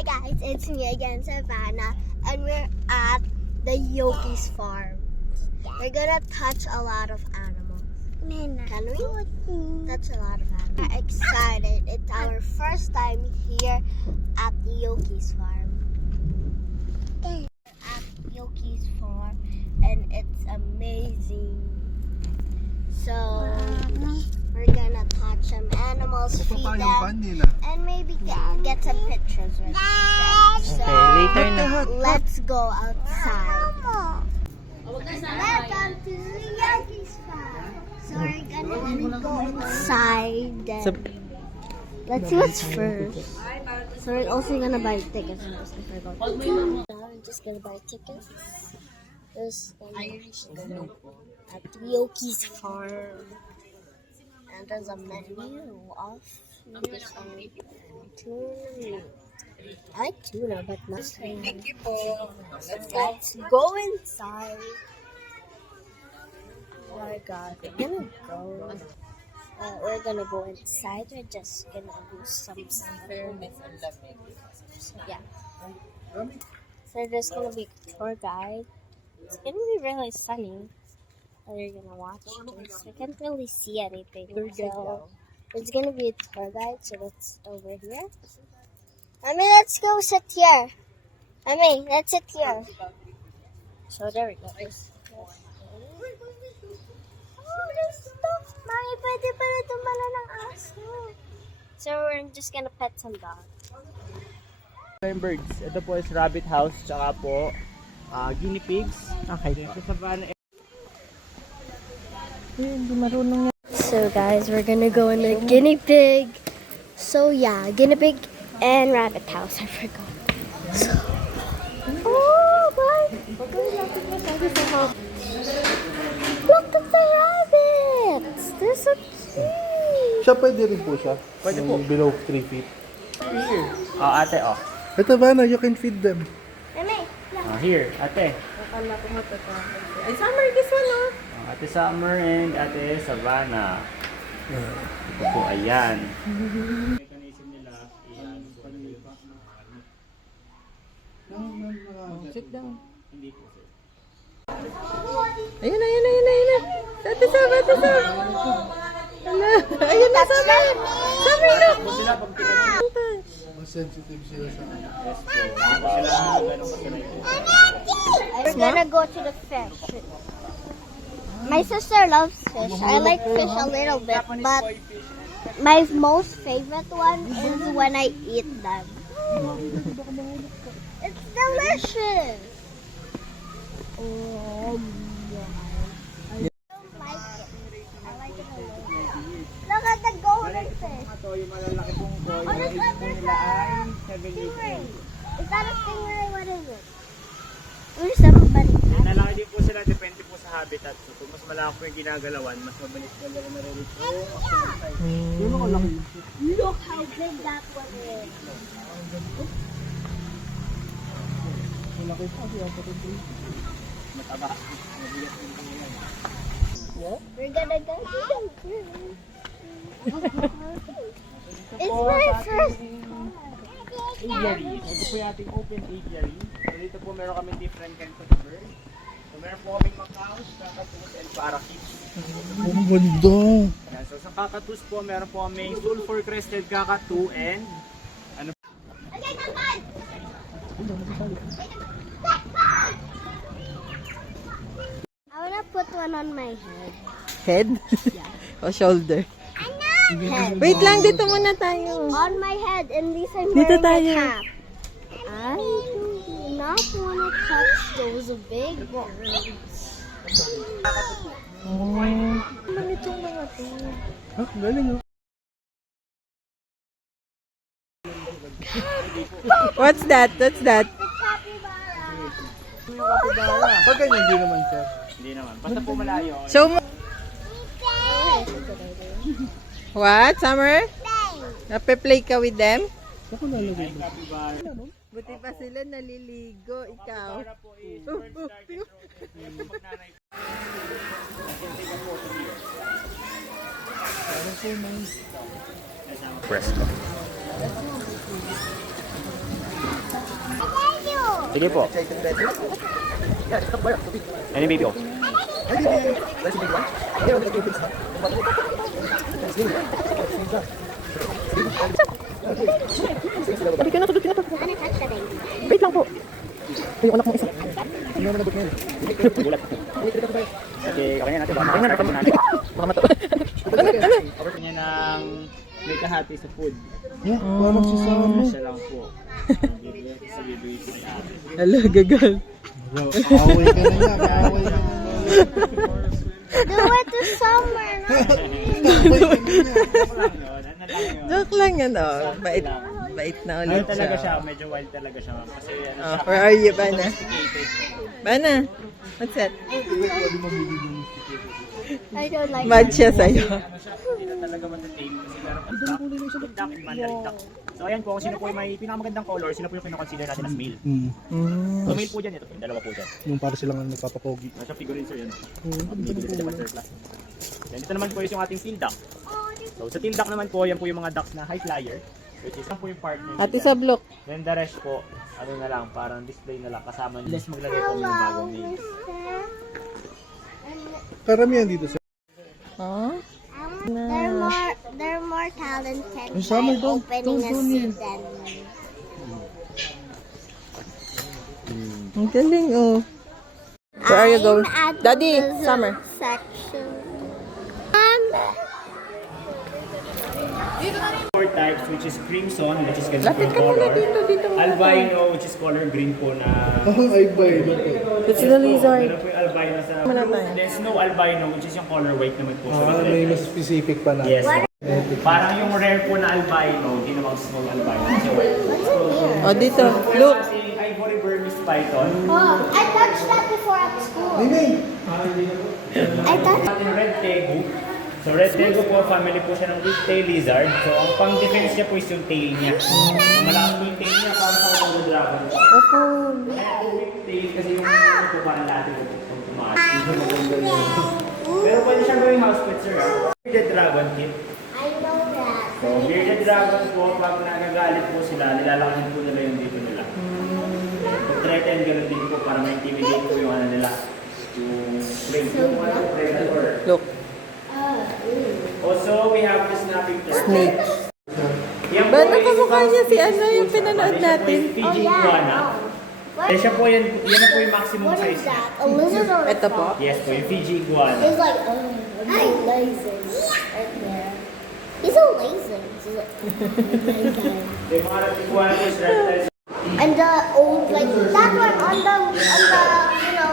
Hi guys, it's me again, Savannah, and we're at the Yoki's farm. We're gonna touch a lot of animals. Can we? Touch a lot of animals. We're excited. It's our first time here at the Yoki's farm. We're at Yoki's farm, and it's amazing. So we're gonna touch some animals, feed them, and maybe get some pictures with them. So later na. let's go outside. Welcome to the Yoki's farm. So we're gonna go inside. Let's see what's first. So we're also gonna buy tickets first. I forgot. Now we're just gonna buy tickets. There's at the Yoki's farm. And there's a menu of this one. Tuna. I like tuna, but not tuna. Let's go inside. Oh my god, we're gonna go inside. We're just gonna do some stuff. So, yeah. So there's gonna be a tour guide. It's gonna be really sunny. You're gonna watch this. I can't really see anything. So there's gonna be a tour guide, so that's over here. Let's go sit here. Let's sit here. So there we go. Oh, there's stuff. Mami, pwede pala tumala ng aso. So we're just gonna pet some dogs. Birds. Ito po is rabbit house, tsaka po guinea pigs. Okay. So guys, we're gonna go in the guinea pig. So yeah, guinea pig and rabbit house. I forgot. So, oh my! Look at the rabbits. They're so cute. Siya pwede rin po siya. Pwede po. Below 3 feet. Here. Ate, Ito ba na? You can feed them. here, ate. Ay, Summer, this one, oh. Ate Summer and Ate Savannah. Ito po, ayan. Mechanism nila, Sit down. hindi po sir. Ayun. Ate Sam. Hala. Ayun na, Summer. Summer, look. Sila pag pinag- Mas sensitive sila sa ano. Yes po. Sila ganun kasanay po. We're gonna go to the fish. My sister loves fish. I like fish a little bit, but my most favorite one is when I eat them. It's delicious. Oh my. I don't like it. I like it a little. Look at the golden fish. Ito yung malalaki pong boy. Oh, there's Yung other nila ay 7 years stingray. old. Is that a stingray? What is it? Or somebody. Nalaki din po sila, depende po sa habitat. So kung mas malaki po yung ginagalawan, mas mabilis po nila nare-reach po. Look how big that one is. Mataba. Mabigat din po yan. We're gonna go. It's my first. Aviary. Ito po yung ating open aviary. So dito po meron kami different kinds of birds. So meron po kaming macaws, cockatoos, and parakeets. Ang ganda. Yan. So sa cockatoos po, meron po kaming sulfur crested cockatoo and ano I wanna put one on my head. Head? O shoulder? Head. Wait lang, dito muna tayo. On my head, and these I'm Dito wearing tayo. a cap. I do not wanna touch those big birds. Manitong mga to. Ah, galing oh. What's that? The capybara. Pag ganyan, hindi naman sir. hindi naman. Basta po malayo. Show mo. What, Summer? Nape-play ka with them? Ako nalagay ba? Capybara. Buti pa sila naliligo, ikaw. Capybara po is bird started. Pag nanay Presto. Sige po. Ano yung baby oh? Hindi ka na, tudutin na to. Wanna touch the baby? Wait lang po. Ay, yung anak mo isa. Gulat. Okay, okay na natin. Baka natin natin. Baka mato. Ano? Order niya ng may kahati sa food. Yeah, para magsasama. Siya lang po. Sa baby sila. Hala, gagal. Away ka na nga, away ka na. Do it to summer, no? Joke lang yan, oh. Bait. Bait na ulit Wild talaga siya, siya. medyo wild talaga siya. Kasi ano Oh, siya, where are you, Bana? domesticated. Bana, what's that? I don't like Mad siya sa'yo. Ano siya, hindi na talaga matatame kasi meron pang duck and mandarin duck. So ayan po, kung sino po yung may pinakamagandang color, sino po yung kinoconsider natin as male. So male po dyan ito, yung dalawa po dyan. Yung para silang nagpapapogi. Nasa figurine sir yun. Binibili sa surplus. Yan, ito naman po yung ating field duck. So sa field duck naman po, yan po yung mga ducks na high flyer. Which is po yung partner Ate nila. Sablok. Then the rest po, ano na lang, parang display na lang kasama. Less maglagay po ng bagong name. Karamihan dito sa... Huh? They're more talented Yung summer by daw. opening a seed than Ang galing, oh. Where are you going? I'm at Daddy, the Summer. section. Four types, which is crimson, which is ganito Lapit yung ka muna color. dito muna. Albino, which is color green po na... Oh, ay ba yun? It's the lizard. Meron po yung albino sa... Muna tayo. Then snow albino, which is yung color white naman po. Ah, may mas specific pa na. Yes. Parang yung rare po na albino, ginawang snow albino. Kasi white. Oh, dito. Look. Kasi ivory Burmese python. Oh, I touched that before at school. I touched. Ating red tegu. So red tegu po, family po siya ng whip-tail lizard. So ang pang-defense niya po is yung tail niya. Ang malakas po yung tail niya, parang sa Komodo dragon. Opo. Kaya po whip-tail kasi yung ano po parang lahat yung tumaas. Pero pwede siya gawing house pet sir. Bearded dragon kit. I know that. So bearded dragon po, pag nagagalit po sila, nilalakasin po nila yung dito nila. Pag threaten, gano'n din po para ma-intimidate po yung ano nila. Yung prey, yung ano, predator. Look. Also, we have the snapping turtle. Snake. Yan po Ba, is- nakamukha niya si ano yung pinanood natin. Fiji iguana. Eh, siya po yan na po yung maximum What is size niya. that? A lizard or Ito po. Yes po, yung Fiji iguana. He's like, lasers right there. He's a laser. He's like, Yung mga iguana po is reptiles. and the old, like that one on the, you know,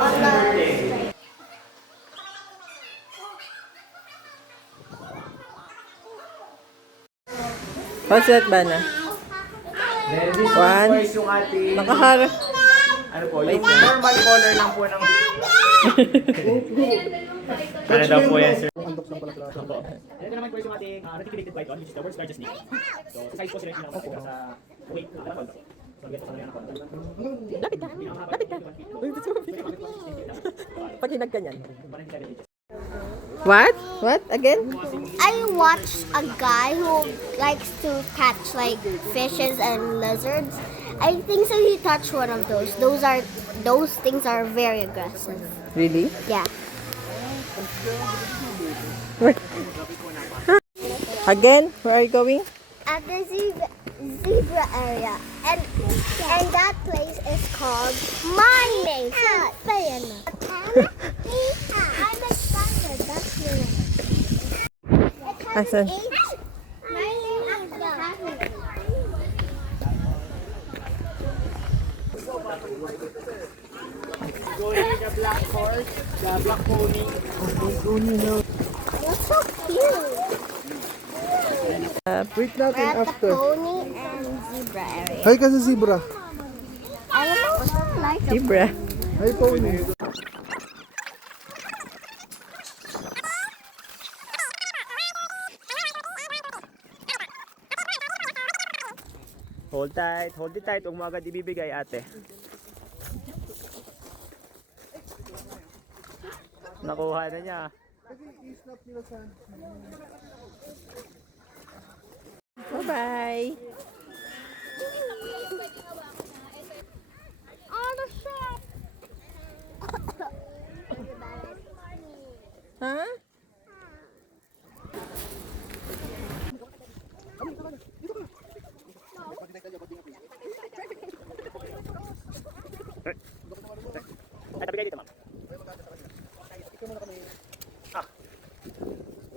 on the. What's that, Bana? Then this One. one po is yung ating, Nakahara. ano po, yung normal color lang po ng... Ano daw po yan, sir? Ito naman po yung ating reticulated python, which is the world's largest snake. So, sa size po sila yung pinakamalaki sa weight. So, ganito sa mga anaconda. Lapit ka. Lapit ka. Uy, gusto mo. Pag hinag ka niyan. What? What? Again? I watched a guy who likes to catch like fishes and lizards. I think so. He touched one of those. Those things are very aggressive. Really? Yeah. Where? Again? Where are you going? At the zebra area, and that place is called my name. I'm excited. That's your name. Asan? My name is Going with the black horse, the black pony. That's so cute. Wait We're natin at the after. pony and zebra area. Hi ka sa zebra. Animals are like a Zebra. Hi pony. Hold tight, hold it tight. Huwag mo agad ibibigay, ate. Nakuha na niya. Bye-bye. Ay, tabi kayo dito, ma'am. Ah.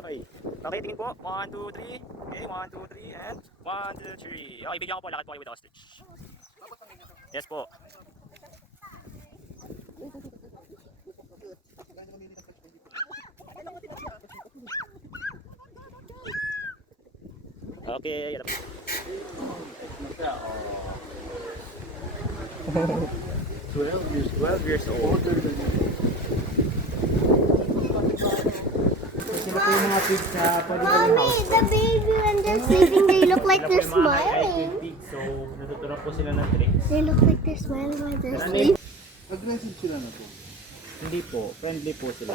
Okay. Okay, tingin po. 1, 2, 3. Okay, 1, 2, 3, and 1, 2, 3. Okay, bigyan ko po. Lakad po kayo with ostrich. Yes po. Okay, yan. 12 years old. Sila po yung mga pigs na pwede ba yung Mommy, the baby when they're sleeping, they look like they're Sila po yung mga high-IQ smiling. pigs, so natutunan po sila ng tricks. They look like they're smiling while they're Ano sleeping. Aggressive sila na po. Hindi po, friendly po sila.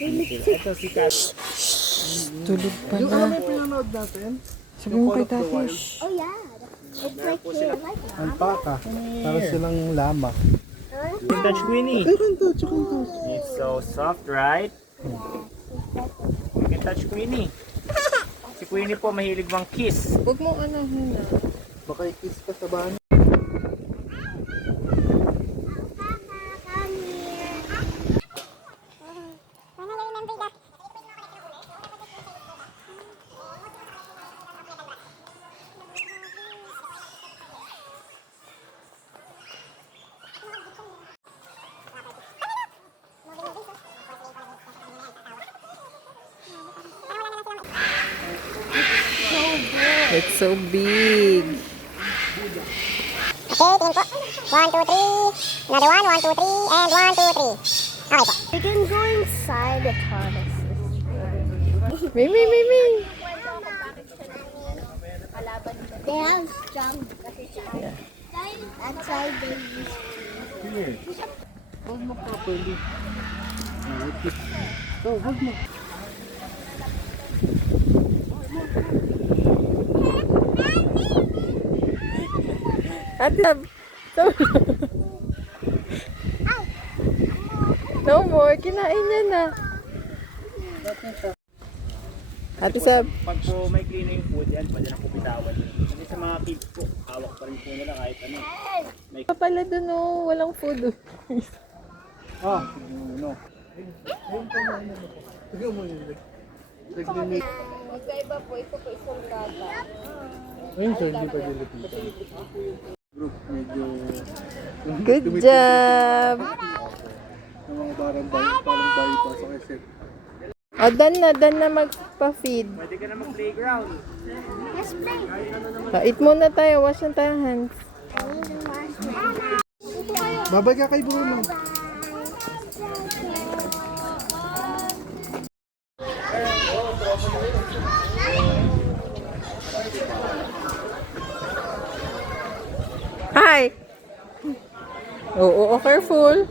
They look Ito si Kat. Tulog pa Yung na. ano yung pinanood natin? Sabi mo kay Tati. Oh yeah, it's like they're like Alpaca. Para silang lama. You can touch Queenie. Ayun to, tsaka to. It's so soft, right? You can touch Queenie. Si Queenie po mahilig bang kiss. Huwag mo ano hina. Baka i-kiss ka sa bahan. It's so big. Okay, tingin po. 1, 2, 3. Another one. 1, 2, 3. And 1, 2, 3. Okay po. You can go inside the tortoises. Mimi. They have strong. That's why they use. Huwag mo properly. So, huwag mo. Ate Sab. No more. Kinain niya na. Ate Sab. Pag po may clean na yung food, yan, pwede na po bitawan. Kasi sa mga kids po, hawak pa rin po nila kahit ano. May Pa pala dun oh. Walang food. Ah, no. Ayun pa mo. Tignan mo yun. Nag-limit. Magkaiba po. Ito po isang kata. Ayun sir, hindi pa dilipin. Group, medyo... Good job. Yung mga parang bayi pa sa kaset. O, dan na magpa-feed. pwede ka na mag-playground. Let's play. Eat muna tayo. Wash na tayo hands. I need to wash my hands. Babay ka kay Bruno. Hi! Oo, careful.